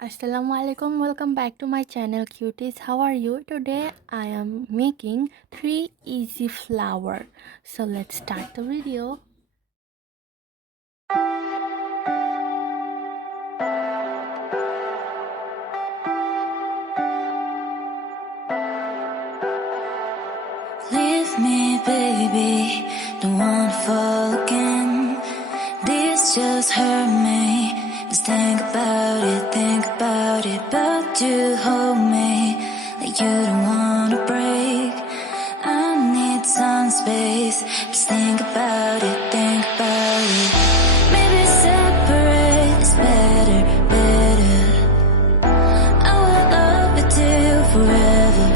Assalamualaikum, welcome back to my channel cuties. How are you? Today I am making 3 easy flower. So let's start the video. Leave me, baby, don't wanna fall again. This just hurt me. Just think about it, but you hold me like you don't wanna break. I need some space. Just think about it. Maybe separate is better. I will love you till forever.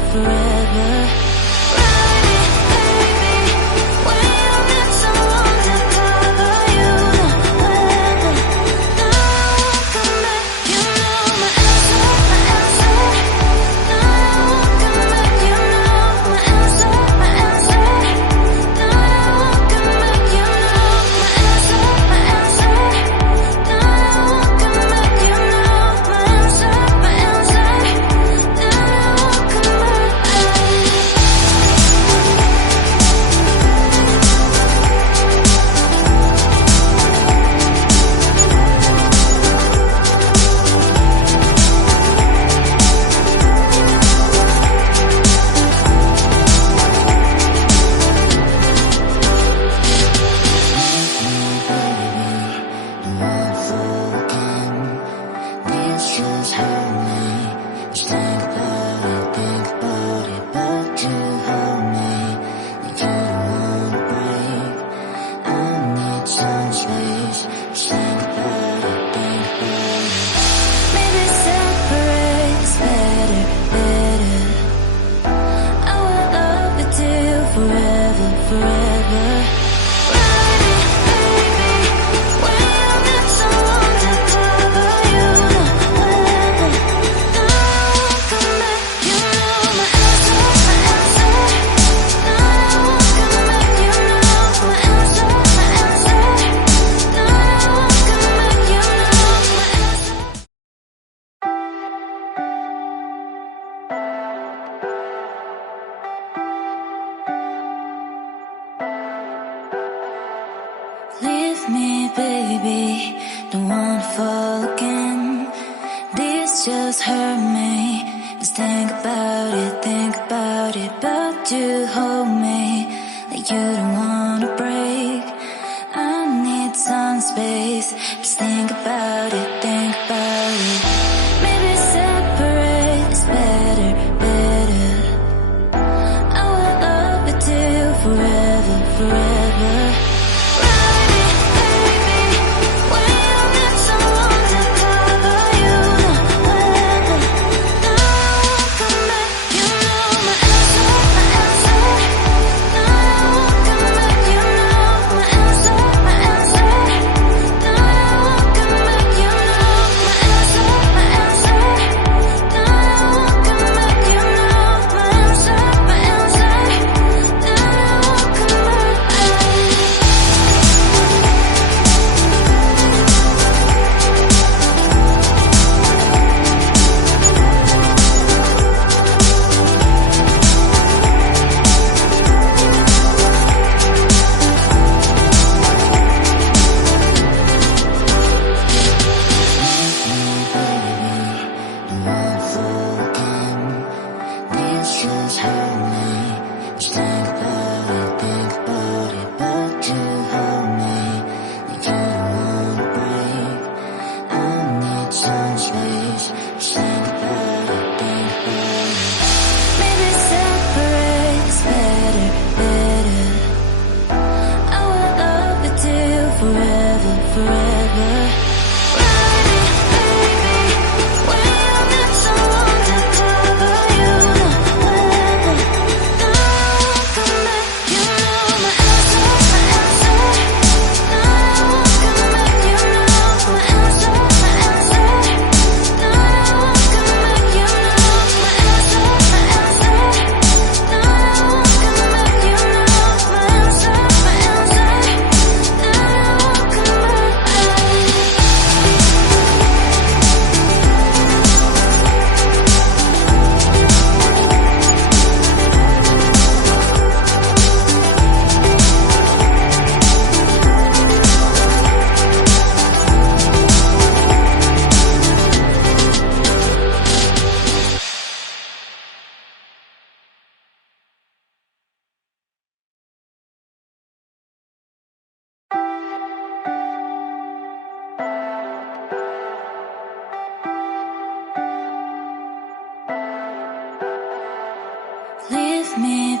Leave me, baby, don't wanna fall again. This just hurt me. Just think about it, but you hold me like you don't wanna break. I need some space. Just think about it. Maybe separate is better. I will love you till forever.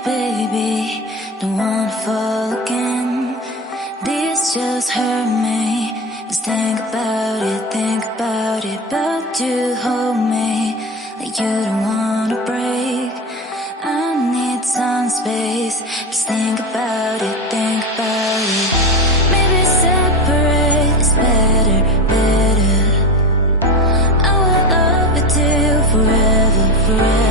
baby, don't wanna fall again. This just hurt me. Just think about it, but you hold me like you don't wanna break. I need some space. Just think about it, think about it. Maybe separate is better, better. I will love you till forever, forever.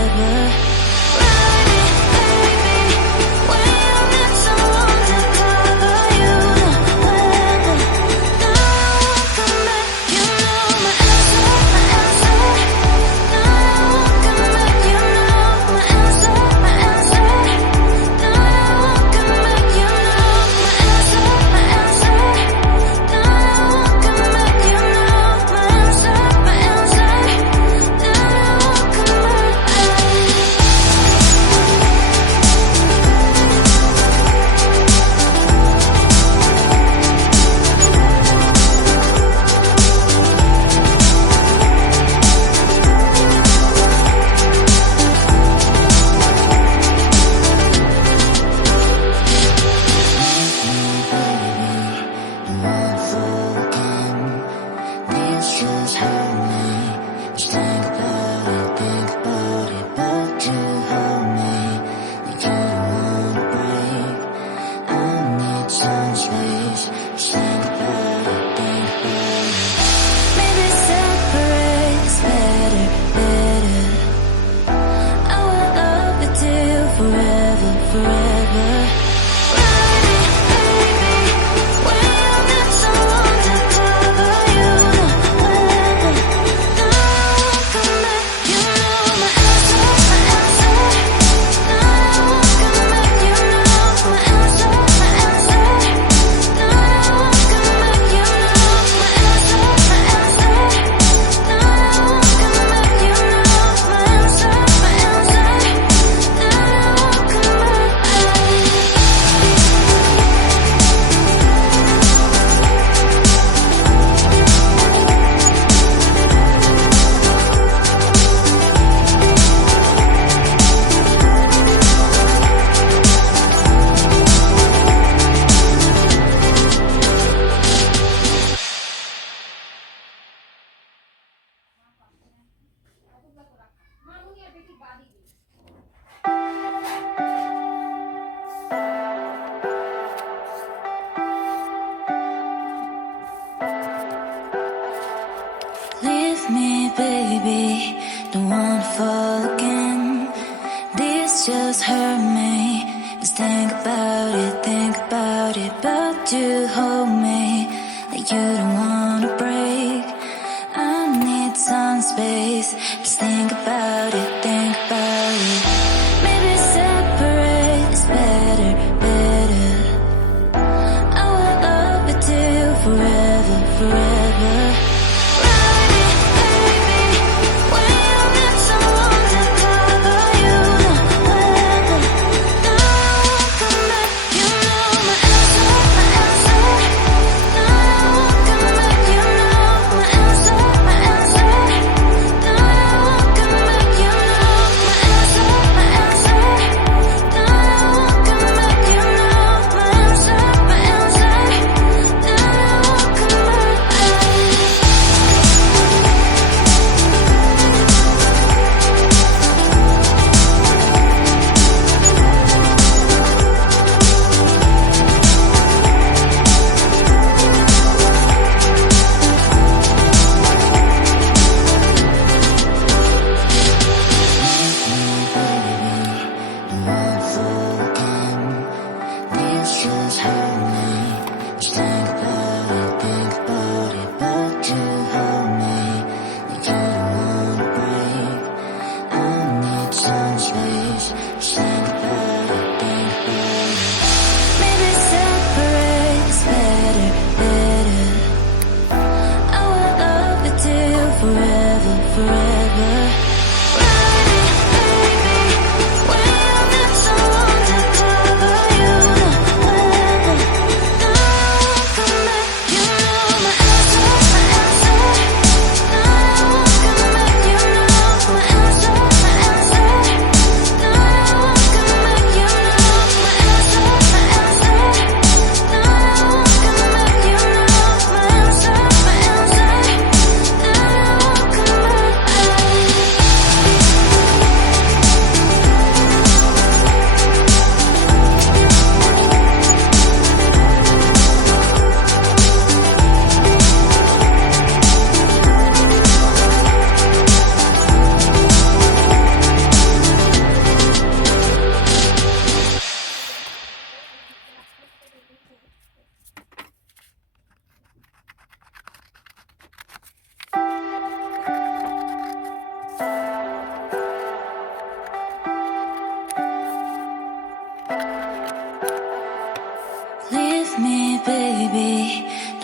Leave me, baby, don't wanna fall again. This just hurt me. Just think about it, but you hold me like you don't wanna break. I need some space. Just think about it, think about it. Maybe separate is better, better. I will love you till forever, forever.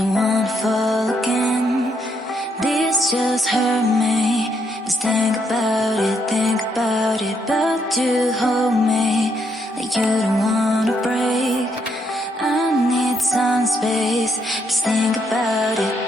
don't wanna fall again. This just hurt me. Just think about it, but you hold me like you don't wanna break. I need some space, just think about it.